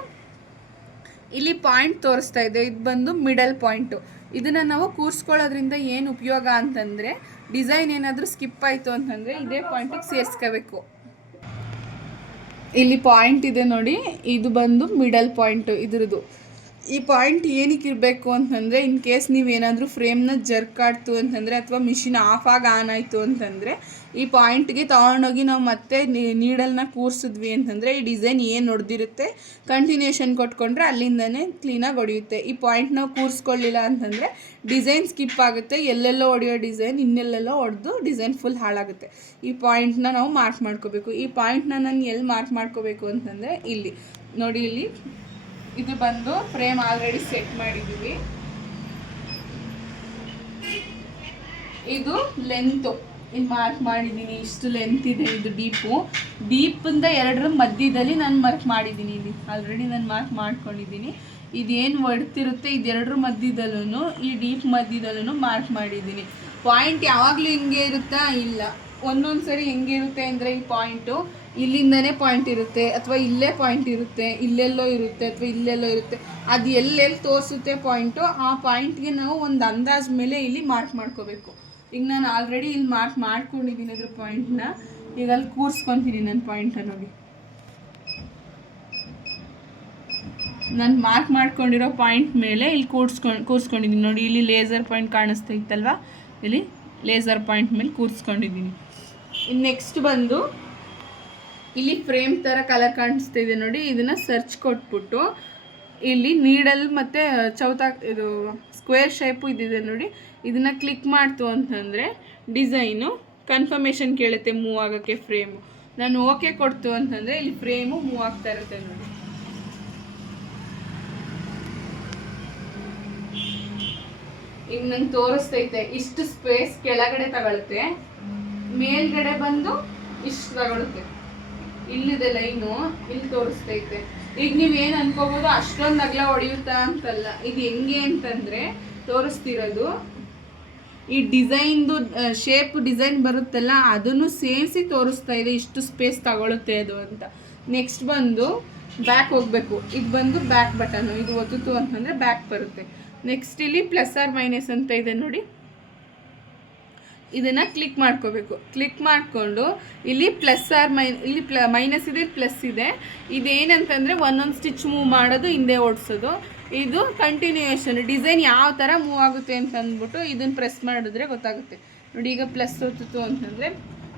ಇಲ್ಲಿ ಪಾಯಿಂಟ್ ತೋರಿಸ್ತಾ ಇದೆ, ಇದು ಬಂದು ಮಿಡಲ್ ಪಾಯಿಂಟು. ಇದನ್ನು ನಾವು ಕೂರಿಸ್ಕೊಳ್ಳೋದ್ರಿಂದ ಏನು ಉಪಯೋಗ ಅಂತಂದರೆ, ಡಿಸೈನ್ ಏನಾದರೂ ಸ್ಕಿಪ್ ಆಯಿತು ಅಂತಂದರೆ ಇದೇ ಪಾಯಿಂಟಿಗೆ ಸೇರಿಸ್ಕೋಬೇಕು. ಇಲ್ಲಿ ಪಾಯಿಂಟ್ ಇದೆ ನೋಡಿ, ಇದು ಬಂದು ಮಿಡಲ್ ಪಾಯಿಂಟು ಇದ್ರದ್ದು. ಈ ಪಾಯಿಂಟ್ ಏನಕ್ಕೆ ಇರಬೇಕು ಅಂತಂದರೆ, ಇನ್ ಕೇಸ್ ನೀವೇನಾದರೂ ಫ್ರೇಮ್ನ ಜರ್ಕ್ ಆಡ್ತು ಅಂತಂದರೆ ಅಥವಾ ಮಿಷಿನ್ ಆನ್ ಆಯಿತು ಅಂತಂದರೆ ಈ ಪಾಯಿಂಟ್ಗೆ ತೊಗೊಂಡೋಗಿ ನಾವು ಮತ್ತೆ ನೀಡಲ್ನ ಕೂರಿಸಿದ್ವಿ ಅಂತಂದರೆ ಈ ಡಿಸೈನ್ ಏನು ಹೊಡೆದಿರುತ್ತೆ ಕಂಟಿನ್ಯೂಷನ್ ಕೊಟ್ಕೊಂಡ್ರೆ ಅಲ್ಲಿಂದನೇ ಕ್ಲೀನಾಗಿ ಹೊಡೆಯುತ್ತೆ. ಈ ಪಾಯಿಂಟ್ ನಾವು ಕೂರಿಸ್ಕೊಳ್ಳಿಲ್ಲ ಅಂತಂದರೆ ಡಿಸೈನ್ ಸ್ಕಿಪ್ ಆಗುತ್ತೆ, ಎಲ್ಲೆಲ್ಲೋ ಹೊಡೆಯೋ ಡಿಸೈನ್ ಇನ್ನೆಲ್ಲೆಲ್ಲೋ ಹೊಡೆದು ಡಿಸೈನ್ ಫುಲ್ ಹಾಳಾಗುತ್ತೆ. ಈ ಪಾಯಿಂಟ್ನ ನಾವು ಮಾರ್ಕ್ ಮಾಡ್ಕೋಬೇಕು. ಈ ಪಾಯಿಂಟ್ನ ನಾನು ಎಲ್ಲಿ ಮಾರ್ಕ್ ಮಾಡ್ಕೋಬೇಕು ಅಂತಂದರೆ ಇಲ್ಲಿ ನೋಡಿ, ಇಲ್ಲಿ ಇದು ಬಂದು ಫ್ರೇಮ್ ಆಲ್ರೆಡಿ ಸೆಟ್ ಮಾಡಿದ್ದೀವಿ. ಇದು ಲೆಂತು ಇಲ್ಲಿ ಮಾರ್ಕ್ ಮಾಡಿದ್ದೀನಿ, ಇಷ್ಟು ಲೆಂತ್ ಇದೆ. ಇದು ಡೀಪಿಂದ ಎರಡರ ಮಧ್ಯದಲ್ಲಿ ನಾನು ಮಾರ್ಕ್ ಮಾಡಿದ್ದೀನಿ. ಇಲ್ಲಿ ಆಲ್ರೆಡಿ ನಾನು ಮಾರ್ಕ್ ಮಾಡ್ಕೊಂಡಿದ್ದೀನಿ. ಇದೇನು ಹೊಡ್ತಿರುತ್ತೆ ಇದೆರಡರ ಮಧ್ಯದಲ್ಲೂ ಈ ಡೀಪ್ ಮಧ್ಯದಲ್ಲೂ ಮಾರ್ಕ್ ಮಾಡಿದ್ದೀನಿ. ಪಾಯಿಂಟ್ ಯಾವಾಗಲೂ ಹಿಂಗೆ ಇರುತ್ತಾ? ಇಲ್ಲ, ಒಂದೊಂದು ಸರಿ ಹೆಂಗೆ ಇರುತ್ತೆ ಅಂದರೆ ಈ ಪಾಯಿಂಟು ಇಲ್ಲಿಂದನೇ ಪಾಯಿಂಟ್ ಇರುತ್ತೆ ಅಥವಾ ಇಲ್ಲೇ ಪಾಯಿಂಟ್ ಇರುತ್ತೆ, ಇಲ್ಲೆಲ್ಲೋ ಇರುತ್ತೆ ಅಥವಾ ಇಲ್ಲೆಲ್ಲೋ ಇರುತ್ತೆ. ಅದು ಎಲ್ಲೆಲ್ಲಿ ತೋರಿಸುತ್ತೆ ಪಾಯಿಂಟು, ಆ ಪಾಯಿಂಟ್ಗೆ ನಾವು ಒಂದು ಅಂದಾಜು ಮೇಲೆ ಇಲ್ಲಿ ಮಾರ್ಕ್ ಮಾಡ್ಕೋಬೇಕು. ಈಗ ನಾನು ಆಲ್ರೆಡಿ ಇಲ್ಲಿ ಮಾರ್ಕ್ ಮಾಡ್ಕೊಂಡಿದ್ದೀನಿ ಅದ್ರ ಪಾಯಿಂಟ್ನ. ಈಗ ಅಲ್ಲಿ ಕೂರಿಸ್ಕೊತೀನಿ ನನ್ನ ಪಾಯಿಂಟನ್ನು ನೋಡಿ. ನಾನು ಮಾರ್ಕ್ ಮಾಡ್ಕೊಂಡಿರೋ ಪಾಯಿಂಟ್ ಮೇಲೆ ಇಲ್ಲಿ ಕೂರಿಸ್ಕೊಂಡಿದ್ದೀನಿ ನೋಡಿ. ಇಲ್ಲಿ ಲೇಸರ್ ಪಾಯಿಂಟ್ ಕಾಣಿಸ್ತಾ ಇತ್ತಲ್ವ, ಇಲ್ಲಿ ಲೇಸರ್ ಪಾಯಿಂಟ್ ಮೇಲೆ ಕೂರಿಸ್ಕೊಂಡಿದ್ದೀನಿ. ಇನ್ನು ನೆಕ್ಸ್ಟ್ ಬಂದು ಇಲ್ಲಿ ಫ್ರೇಮ್ ಥರ ಕಲರ್ ಕಾಣಿಸ್ತಾ ಇದೆ ನೋಡಿ, ಇದನ್ನು ಸರ್ಚ್ ಕೊಟ್ಬಿಟ್ಟು ಇಲ್ಲಿ ನೀಡಲ್ ಮತ್ತು ಇದು ಸ್ಕ್ವೇರ್ ಶೇಪು ಇದಿದೆ ನೋಡಿ, ಇದನ್ನು ಕ್ಲಿಕ್ ಮಾಡ್ತು ಅಂತಂದರೆ ಡಿಸೈನು ಕನ್ಫರ್ಮೇಷನ್ ಕೇಳುತ್ತೆ ಮೂವ್ ಆಗೋಕ್ಕೆ ಫ್ರೇಮು. ನಾನು ಓಕೆ ಕೊಡ್ತು ಅಂತಂದರೆ ಇಲ್ಲಿ ಫ್ರೇಮು ಮೂವ್ ಆಗ್ತಾ ಇರುತ್ತೆ ನೋಡಿ. ಈಗ ನಂಗೆ ತೋರಿಸ್ತೈತೆ ಇಷ್ಟು ಸ್ಪೇಸ್ ಕೆಳಗಡೆ ತಗೊಳುತ್ತೆ, ಮೇಲ್ಗಡೆ ಬಂದು ಇಷ್ಟು ತಗೊಳುತ್ತೆ. ಇಲ್ಲಿದೆ ಲೈನು, ಇಲ್ಲಿ ತೋರಿಸ್ತೈತೆ. ಈಗ ನೀವೇನು ಅನ್ಕೋಬೋದು ಅಷ್ಟೊಂದು ಅಗಲ ಹೊಡೆಯುತ್ತಾ ಅಂತಲ್ಲ. ಇದು ಹೆಂಗೆ ಅಂತಂದರೆ ತೋರಿಸ್ತಿರೋದು ಈ ಡಿಸೈನ್ದು ಶೇಪ್ ಡಿಸೈನ್ ಬರುತ್ತಲ್ಲ ಅದನ್ನು ಸೇರಿಸಿ ತೋರಿಸ್ತಾ ಇದೆ, ಇಷ್ಟು ಸ್ಪೇಸ್ ತಗೊಳುತ್ತೆ ಅದು ಅಂತ. ನೆಕ್ಸ್ಟ್ ಬಂದು ಬ್ಯಾಕ್ ಹೋಗಬೇಕು. ಇದು ಬಂದು ಬ್ಯಾಕ್ ಬಟನು, ಇದು ಒತ್ತಿತು ಅಂತಂದರೆ ಬ್ಯಾಕ್ ಬರುತ್ತೆ. ನೆಕ್ಸ್ಟ್ ಇಲ್ಲಿ ಪ್ಲಸ್ ಆರ್ ಮೈನಸ್ ಅಂತ ಇದೆ ನೋಡಿ, ಇದನ್ನು ಕ್ಲಿಕ್ ಮಾಡ್ಕೋಬೇಕು. ಕ್ಲಿಕ್ ಮಾಡಿಕೊಂಡು ಇಲ್ಲಿ ಪ್ಲಸ್ ಆರ್ ಇಲ್ಲಿ ಮೈನಸ್ ಇದೆ, ಪ್ಲಸ್ ಇದೆ. ಇದೇನಂತಂದರೆ ಒಂದೊಂದು ಸ್ಟಿಚ್ ಮೂವ್ ಮಾಡೋದು, ಹಿಂದೆ ಓಡಿಸೋದು. ಇದು ಕಂಟಿನ್ಯೂಯೇಷನ್ ಡಿಸೈನ್ ಯಾವ ಥರ ಮೂವ್ ಆಗುತ್ತೆ ಅಂತ ಅಂದ್ಬಿಟ್ಟು ಇದನ್ನು ಪ್ರೆಸ್ ಮಾಡಿದ್ರೆ ಗೊತ್ತಾಗುತ್ತೆ ನೋಡಿ. ಈಗ ಪ್ಲಸ್ ಹೊತ್ತಿತು ಅಂತಂದರೆ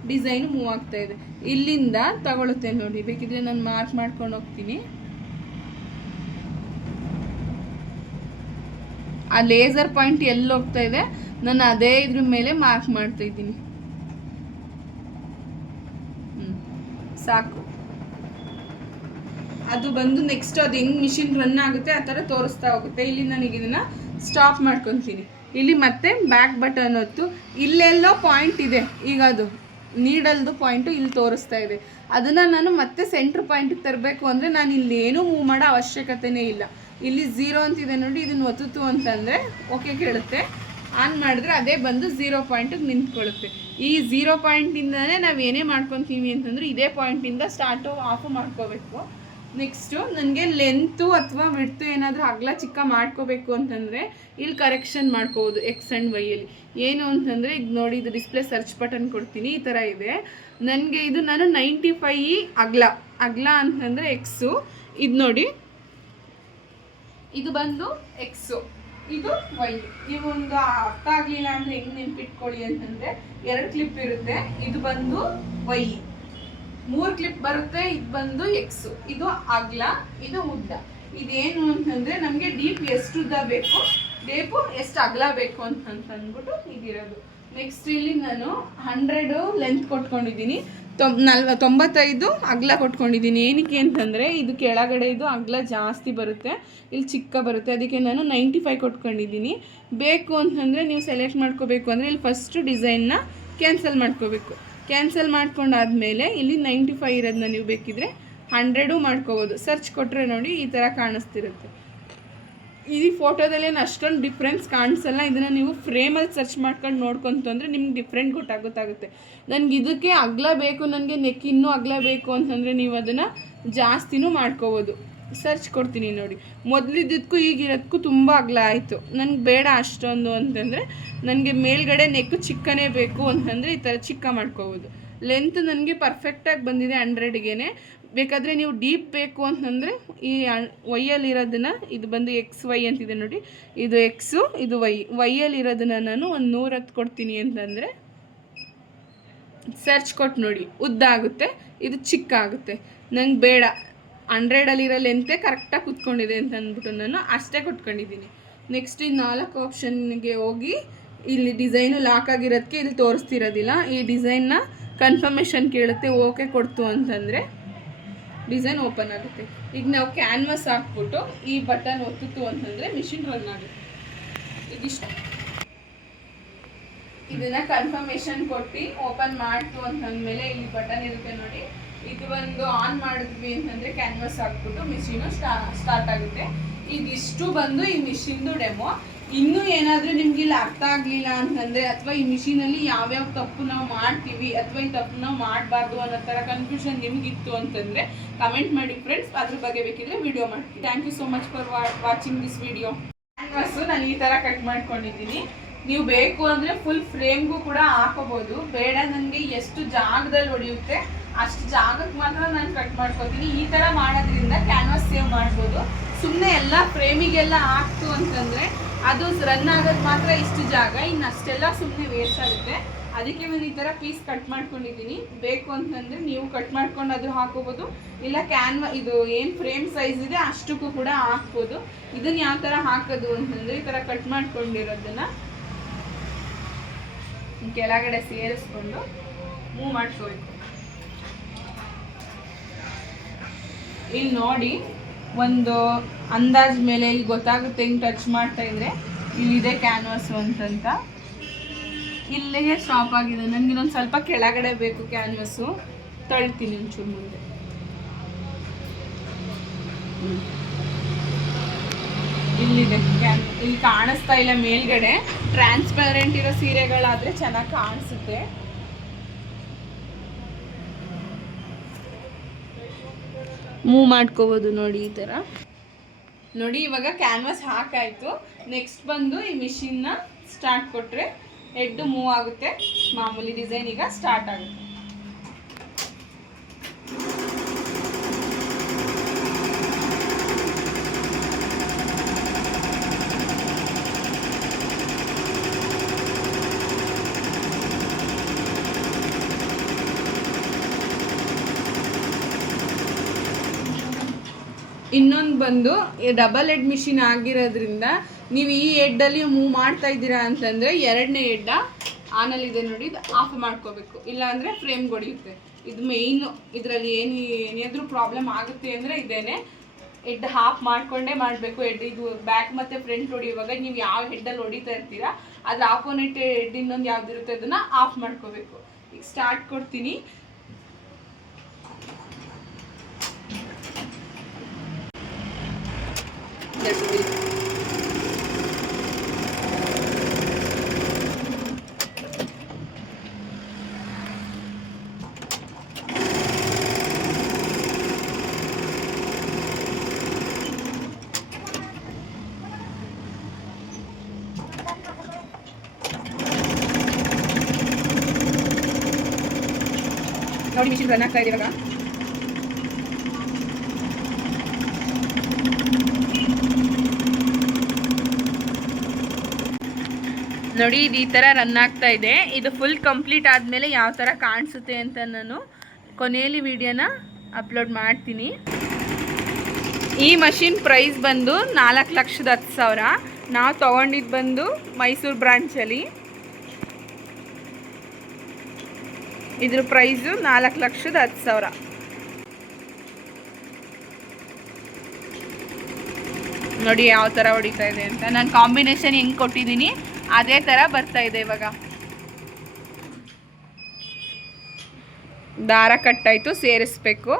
ಡಿಸೈನು ಮೂವ್ ಆಗ್ತಾ ಇದೆ, ಇಲ್ಲಿಂದ ತಗೊಳುತ್ತೆ ನೋಡಿ. ಬೇಕಿದ್ರೆ ನಾನು ಮಾರ್ಕ್ ಮಾಡ್ಕೊಂಡು ಹೋಗ್ತೀನಿ. ಆ ಲೇಸರ್ ಪಾಯಿಂಟ್ ಎಲ್ಲಿ ಹೋಗ್ತಾ ಇದೆ ನಾನು ಅದೇ ಇದ್ರ ಮೇಲೆ ಮಾರ್ಕ್ ಮಾಡ್ತಾ ಇದ್ದೀನಿ. ಸಾಕು. ಅದು ಬಂದು ನೆಕ್ಸ್ಟ್ ಅದು ಹೆಂಗೆ ಮಿಷಿನ್ ರನ್ ಆಗುತ್ತೆ ಆ ಥರ ತೋರಿಸ್ತಾ ಹೋಗುತ್ತೆ. ಇಲ್ಲಿ ನನಗೆ ಇದನ್ನು ಸ್ಟಾಪ್ ಮಾಡ್ಕೊತೀನಿ. ಇಲ್ಲಿ ಮತ್ತೆ ಬ್ಯಾಕ್ ಬಟನ್ ಹೊತ್ತು ಇಲ್ಲೆಲ್ಲೋ ಪಾಯಿಂಟ್ ಇದೆ, ಈಗ ಅದು ನೀಡಲ್ದು ಪಾಯಿಂಟು ಇಲ್ಲಿ ತೋರಿಸ್ತಾ ಇದೆ. ಅದನ್ನು ನಾನು ಮತ್ತೆ ಸೆಂಟ್ರ್ ಪಾಯಿಂಟಿಗೆ ತರಬೇಕು ಅಂದರೆ ನಾನು ಇಲ್ಲಿ ಏನೂ ಮೂವ್ ಮಾಡೋ ಅವಶ್ಯಕತೆಯೇ ಇಲ್ಲ. ಇಲ್ಲಿ 0 ಅಂತಿದೆ ನೋಡಿ, ಇದನ್ನು ಒತ್ತಿತು ಅಂತಂದರೆ ಓಕೆ ಕೇಳುತ್ತೆ. ಆನ್ ಮಾಡಿದ್ರೆ ಅದೇ ಬಂದು 0 ಪಾಯಿಂಟಿಗೆ ನಿಂತ್ಕೊಳ್ಳುತ್ತೆ. ಈ 0 ಪಾಯಿಂಟಿಂದನೇ ನಾವು ಏನೇ ಮಾಡ್ಕೊತೀವಿ ಅಂತಂದರೆ ಇದೇ ಪಾಯಿಂಟಿಂದ ಸ್ಟಾರ್ಟು ಆಫು ಮಾಡ್ಕೋಬೇಕು. ನೆಕ್ಸ್ಟು ನನಗೆ ಲೆಂತು ಅಥವಾ ವಿಡ್ತು ಏನಾದರೂ ಅಗಲ ಚಿಕ್ಕ ಮಾಡ್ಕೋಬೇಕು ಅಂತಂದರೆ ಇಲ್ಲಿ ಕರೆಕ್ಷನ್ ಮಾಡ್ಕೋಬೋದು ಎಕ್ಸ್ ಆ್ಯಂಡ್ ವೈಯಲ್ಲಿ. ಏನು ಅಂತಂದರೆ ಈಗ ನೋಡಿ, ಇದು ಡಿಸ್ಪ್ಲೇ ಸರ್ಚ್ ಬಟನ್ ಕೊಡ್ತೀನಿ, ಈ ಥರ ಇದೆ. ನನಗೆ ಇದು ನಾನು 95 ಅಗಲ ಅಂತಂದರೆ ಎಕ್ಸು, ಇದು ನೋಡಿ ಇದು ಬಂದು ಎಕ್ಸು, ಇದು ವೈ. ನೀವು ಒಂದು ಅರ್ಥ ಆಗಲಿಲ್ಲ ಅಂದರೆ ಹೆಂಗೆ ನೆನ್ಪಿಟ್ಕೊಳ್ಳಿ ಅಂತಂದರೆ 2 ಕ್ಲಿಪ್ ಇರುತ್ತೆ, ಇದು ಬಂದು ವೈ, 3 ಕ್ಲಿಪ್ ಬರುತ್ತೆ, ಇದು ಬಂದು ಎಕ್ಸು, ಇದು ಅಗಲ, ಇದು ಉದ್ದ. ಇದೇನು ಅಂತಂದರೆ ನಮಗೆ ಡೀಪ್ ಎಷ್ಟು ಉದ್ದ ಬೇಕು, ಡೀಪು ಎಷ್ಟು ಅಗಲ ಬೇಕು ಅಂತಂದ್ಬಿಟ್ಟು ಇದಿರೋದು. ನೆಕ್ಸ್ಟ್ ಇಲ್ಲಿ ನಾನು 100 ಲೆಂತ್ ಕೊಟ್ಕೊಂಡಿದ್ದೀನಿ, 95 ಅಗಲ ಕೊಟ್ಕೊಂಡಿದ್ದೀನಿ. ಏನಕ್ಕೆ ಅಂತಂದರೆ ಇದು ಕೆಳಗಡೆ ಇದು ಅಗಲ ಜಾಸ್ತಿ ಬರುತ್ತೆ, ಇಲ್ಲಿ ಚಿಕ್ಕ ಬರುತ್ತೆ, ಅದಕ್ಕೆ ನಾನು 95 ಕೊಟ್ಕೊಂಡಿದ್ದೀನಿ. ಬೇಕು ಅಂತಂದರೆ ನೀವು ಸೆಲೆಕ್ಟ್ ಮಾಡ್ಕೋಬೇಕು ಅಂದರೆ ಇಲ್ಲಿ ಫಸ್ಟ್ ಡಿಸೈನ್ನ ಕ್ಯಾನ್ಸಲ್ ಮಾಡ್ಕೋಬೇಕು. ಕ್ಯಾನ್ಸಲ್ ಮಾಡ್ಕೊಂಡಾದ್ಮೇಲೆ ಇಲ್ಲಿ 95 ಇರೋದನ್ನ ನೀವು ಬೇಕಿದ್ರೆ 100 ಮಾಡ್ಕೋಬೋದು. ಸರ್ಚ್ ಕೊಟ್ಟರೆ ನೋಡಿ ಈ ಥರ ಕಾಣಿಸ್ತಿರುತ್ತೆ. ಈ ಫೋಟೋದಲ್ಲೇನು ಅಷ್ಟೊಂದು ಡಿಫ್ರೆನ್ಸ್ ಕಾಣಿಸಲ್ಲ. ಇದನ್ನು ನೀವು ಫ್ರೇಮಲ್ಲಿ ಸರ್ಚ್ ಮಾಡ್ಕೊಂಡು ನೋಡ್ಕೊಂತಂದರೆ ನಿಮ್ಗೆ ಡಿಫ್ರೆಂಟ್ ಗೊತ್ತಾಗುತ್ತೆ. ನನಗೆ ಇದಕ್ಕೆ ಅಗಲ ಬೇಕು, ನನಗೆ ನೆಕ್ ಇನ್ನೂ ಅಗಲ ಬೇಕು ಅಂತಂದರೆ ನೀವು ಅದನ್ನು ಜಾಸ್ತಿನೂ ಮಾಡ್ಕೋಬೋದು. ಸರ್ಚ್ ಕೊಡ್ತೀನಿ ನೋಡಿ, ಮೊದಲಿದ್ದಕ್ಕೂ ಈಗಿರೋದಕ್ಕೂ ತುಂಬ ಅಗಲ ಆಯಿತು, ನನಗೆ ಬೇಡ ಅಷ್ಟೊಂದು ಅಂತಂದರೆ ನನಗೆ ಮೇಲ್ಗಡೆ ನೆಕ್ಕು ಚಿಕ್ಕನೇ ಬೇಕು ಅಂತಂದರೆ ಈ ಥರ ಚಿಕ್ಕ ಮಾಡ್ಕೋಬೋದು. ಲೆಂತ್ ನನಗೆ ಪರ್ಫೆಕ್ಟಾಗಿ ಬಂದಿದೆ 100ಗೆ. ಬೇಕಾದರೆ ನೀವು ಡೀಪ್ ಬೇಕು ಅಂತಂದರೆ ಈ ವೈಯಲ್ಲಿರೋದನ್ನು, ಇದು ಬಂದು ಎಕ್ಸ್ ವೈ ಅಂತಿದೆ ನೋಡಿ, ಇದು ಎಕ್ಸು, ಇದು ವೈಯಲ್ಲಿರೋದನ್ನು ನಾನು ಒಂದು 110 ಕೊಡ್ತೀನಿ ಅಂತಂದರೆ ಸರ್ಚ್ ಕೊಟ್ಟು ನೋಡಿ ಉದ್ದ ಆಗುತ್ತೆ, ಇದು ಚಿಕ್ಕ ಆಗುತ್ತೆ. ನಂಗೆ ಬೇಡ 100ಅಲ್ಲಿರೋ ಲೆಂತೆ ಕರೆಕ್ಟಾಗಿ ಕೂತ್ಕೊಂಡಿದೆ ಅಂತ ಅಂದ್ಬಿಟ್ಟು ನಾನು ಅಷ್ಟೇ ಕೊಟ್ಕೊಂಡಿದ್ದೀನಿ. ನೆಕ್ಸ್ಟ್ ಈ 4 ಆಪ್ಷನ್ಗೆ ಹೋಗಿ ಇಲ್ಲಿ ಡಿಸೈನು ಲಾಕ್ ಆಗಿರೋದಕ್ಕೆ ಇಲ್ಲಿ ತೋರಿಸ್ತಿರೋದಿಲ್ಲ. ಈ ಡಿಸೈನ್ನ ಕನ್ಫರ್ಮೇಷನ್ ಕೇಳುತ್ತೆ, ಓಕೆ ಕೊಡ್ತು ಅಂತಂದರೆ ಡಿಸೈನ್ ಓಪನ್ ಆಗುತ್ತೆ. ಈಗ ನಾವು ಕ್ಯಾನ್ವಸ್ ಹಾಕ್ಬಿಟ್ಟು ಈ ಬಟನ್ ಒತ್ತಿತು ಅಂತಂದರೆ ಮಿಷಿನ್ ರನ್ ಆಗುತ್ತೆ. ಇದಿಷ್ಟು ಇದನ್ನು ಕನ್ಫರ್ಮೇಷನ್ ಕೊಟ್ಟು ಓಪನ್ ಮಾಡ್ತು ಅಂತಂದಮೇಲೆ ಇಲ್ಲಿ ಬಟನ್ ಇರುತ್ತೆ ನೋಡಿ, ಇದು ಒಂದು ಆನ್ ಮಾಡಿದ್ವಿ ಅಂತಂದರೆ ಕ್ಯಾನ್ವಸ್ ಹಾಕ್ಬಿಟ್ಟು ಮಿಷಿನು ಸ್ಟಾರ್ಟ್ ಆಗುತ್ತೆ. ಇದಿಷ್ಟು ಬಂದು ಈ ಮಿಷಿನ್ದು ಡೆಮೋ. ಇನ್ನೂ ಏನಾದರೂ ನಿಮ್ಗೆ ಇಲ್ಲಿ ಅರ್ಥ ಆಗಲಿಲ್ಲ ಅಂತಂದರೆ ಅಥವಾ ಈ ಮಿಷಿನಲ್ಲಿ ಯಾವ್ಯಾವ ತಪ್ಪು ನಾವು ಮಾಡ್ತೀವಿ ಅಥವಾ ಈ ತಪ್ಪು ನಾವು ಮಾಡಬಾರ್ದು ಅನ್ನೋ ಥರ ಕನ್ಫ್ಯೂಷನ್ ನಿಮಗಿತ್ತು ಅಂತಂದರೆ ಕಮೆಂಟ್ ಮಾಡಿ ಫ್ರೆಂಡ್ಸ್, ಅದ್ರ ಬಗ್ಗೆ ಬೇಕಿದ್ರೆ ವಿಡಿಯೋ ಮಾಡ್ತೀನಿ. Thank you so much for watching this video. Canvas ನಾನು ಈ ಥರ ಕಟ್ ಮಾಡ್ಕೊಂಡಿದ್ದೀನಿ. ನೀವು ಬೇಕು ಅಂದರೆ ಫುಲ್ ಫ್ರೇಮ್ಗೂ ಕೂಡ ಹಾಕೋಬೋದು. ಬೇಡ ನನಗೆ ಎಷ್ಟು ಜಾಗದಲ್ಲಿ ಹೊಡೆಯುತ್ತೆ ಅಷ್ಟು ಜಾಗಕ್ಕೆ ಮಾತ್ರ ನಾನು ಕಟ್ ಮಾಡ್ಕೋತೀನಿ. ಈ ಥರ ಮಾಡೋದ್ರಿಂದ ಕ್ಯಾನ್ವಾಸ್ ಸೇವ್ ಮಾಡ್ಬೋದು. ಸುಮ್ಮನೆ ಎಲ್ಲ ಫ್ರೇಮಿಗೆಲ್ಲ ಹಾಕ್ತು ಅಂತಂದರೆ ಅದು ರನ್ ಆಗೋದು ಮಾತ್ರ ಇಷ್ಟು ಜಾಗ, ಇನ್ನು ಅಷ್ಟೆಲ್ಲ ಸುಮ್ಮನೆ ವೇಸ್ಟ್ ಆಗುತ್ತೆ. ಅದಕ್ಕೆ ನಾನು ಈ ಥರ ಪೀಸ್ ಕಟ್ ಮಾಡ್ಕೊಂಡಿದ್ದೀನಿ. ಬೇಕು ಅಂತಂದರೆ ನೀವು ಕಟ್ ಮಾಡ್ಕೊಂಡು ಅದು ಹಾಕೋಬೋದು, ಇಲ್ಲ ಇದು ಏನು ಫ್ರೇಮ್ ಸೈಜ್ ಇದೆ ಅಷ್ಟಕ್ಕೂ ಕೂಡ ಹಾಕ್ಬೋದು. ಇದನ್ನು ಯಾವ ಥರ ಹಾಕೋದು ಅಂತಂದರೆ ಈ ಥರ ಕಟ್ ಮಾಡ್ಕೊಂಡಿರೋದನ್ನು ಕೆಳಗಡೆ ಸೇರಿಸ್ಕೊಂಡು ಮೂವ್ ಮಾಡ್ಕೋಬೇಕು. ಇಲ್ಲಿ ನೋಡಿ ಒಂದು ಅಂದಾಜ್ ಮೇಲೆ ಇಲ್ಲಿ ಗೊತ್ತಾಗುತ್ತೆ, ಹಿಂಗೆ ಟಚ್ ಮಾಡ್ತಾ ಇದ್ರೆ ಇಲ್ಲಿದೆ ಕ್ಯಾನ್ವಾಸು ಅಂತಂತ. ಇಲ್ಲಿಗೆ ಸ್ಟಾಪ್ ಆಗಿದೆ. ನನಗೆ ಇನ್ನೊಂದು ಸ್ವಲ್ಪ ಕೆಳಗಡೆ ಬೇಕು ಕ್ಯಾನ್ವಾಸು, ತಳ್ತೀನಿ ಒಂಚೂರು ಮುಂದೆ. ಇಲ್ಲಿದೆ ಇಲ್ಲಿ ಕಾಣಿಸ್ತಾ ಇಲ್ಲ ಮೇಲ್ಗಡೆ. ಟ್ರಾನ್ಸ್ಪರೆಂಟ್ ಇರೋ ಸೀರೆಗಳಾದರೆ ಚೆನ್ನಾಗಿ ಕಾಣಿಸುತ್ತೆ. ಮೂವ್ ಮಾಡ್ಕೋಬೋದು ನೋಡಿ ಈ ಥರ. ನೋಡಿ ಇವಾಗ ಕ್ಯಾನ್ವಾಸ್ ಹಾಕಾಯಿತು. ನೆಕ್ಸ್ಟ್ ಬಂದು ಈ ಮಿಷಿನ್ನ ಸ್ಟಾರ್ಟ್ ಕೊಟ್ಟರೆ ಹೆಡ್ ಮೂವ್ ಆಗುತ್ತೆ. ಮಾಮೂಲಿ ಡಿಸೈನ್ ಈಗ ಸ್ಟಾರ್ಟ್ ಆಗುತ್ತೆ. ಇನ್ನೊಂದು ಬಂದು ಡಬಲ್ ಹೆಡ್ ಮಿಷಿನ್ ಆಗಿರೋದ್ರಿಂದ ನೀವು ಈ ಹೆಡ್ಡಲ್ಲಿ ಮೂವ್ ಮಾಡ್ತಾ ಇದ್ದೀರಾ ಅಂತಂದರೆ ಎರಡನೇ ಹೆಡ್ಡ ಆನಲ್ಲಿದೆ ನೋಡಿ, ಇದು ಆಫ್ ಮಾಡ್ಕೋಬೇಕು, ಇಲ್ಲಾಂದರೆ ಫ್ರೇಮ್ ಹೊಡೆಯುತ್ತೆ. ಇದು ಮೇಯ್ನು. ಇದರಲ್ಲಿ ಏನಾದರೂ ಪ್ರಾಬ್ಲಮ್ ಆಗುತ್ತೆ ಅಂದರೆ ಇದೇನೆ. ಹೆಡ್ ಹಾಫ್ ಮಾಡ್ಕೊಂಡೇ ಮಾಡಬೇಕು. ಹೆಡ್ ಇದು ಬ್ಯಾಕ್ ಮತ್ತು ಫ್ರಂಟ್ ಹೊಡಿಯುವಾಗ ನೀವು ಯಾವ ಹೆಡ್ಡಲ್ಲಿ ಹೊಡಿತಾ ಇರ್ತೀರಾ ಅದ್ರ ಆಪೋನೆಂಟ್ ಹೆಡ್ ಇನ್ನೊಂದು ಯಾವ್ದಿರುತ್ತೆ ಅದನ್ನು ಆಫ್ ಮಾಡ್ಕೋಬೇಕು. ಈಗ ಸ್ಟಾರ್ಟ್ ಕೊಡ್ತೀನಿ. ನೋಡಿ ಮಿಷಿನ್ ರನ್ ಆಗ್ತಾ ಇದೆ ಇವಾಗ. ನೋಡಿ ಇದು ಈ ಥರ ರನ್ ಆಗ್ತಾ ಇದೆ. ಇದು ಫುಲ್ ಕಂಪ್ಲೀಟ್ ಆದಮೇಲೆ ಯಾವ ಥರ ಕಾಣಿಸುತ್ತೆ ಅಂತ ನಾನು ಕೊನೆಯಲ್ಲಿ ವಿಡಿಯೋನ ಅಪ್ಲೋಡ್ ಮಾಡ್ತೀನಿ. ಈ ಮಷಿನ್ ಪ್ರೈಸ್ ಬಂದು 4,10,000. ನಾವು ತೊಗೊಂಡಿದ್ದು ಬಂದು ಮೈಸೂರು ಬ್ರಾಂಚಲ್ಲಿ. ಇದ್ರ ಪ್ರೈಸು 4,10,000. ನೋಡಿ ಯಾವ ಥರ ಹೊಡಿತಾ ಇದೆ ಅಂತ. ನಾನು ಕಾಂಬಿನೇಷನ್ ಹೆಂಗೆ ಕೊಟ್ಟಿದ್ದೀನಿ ಅದೇ ಥರ ಬರ್ತಾ ಇದೆ ಇವಾಗ. ದಾರ ಕಟ್ಟಾಯಿತು, ಸೇರಿಸ್ಬೇಕು.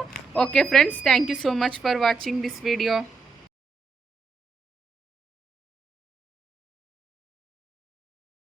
Okay friends, thank you so much for watching this video.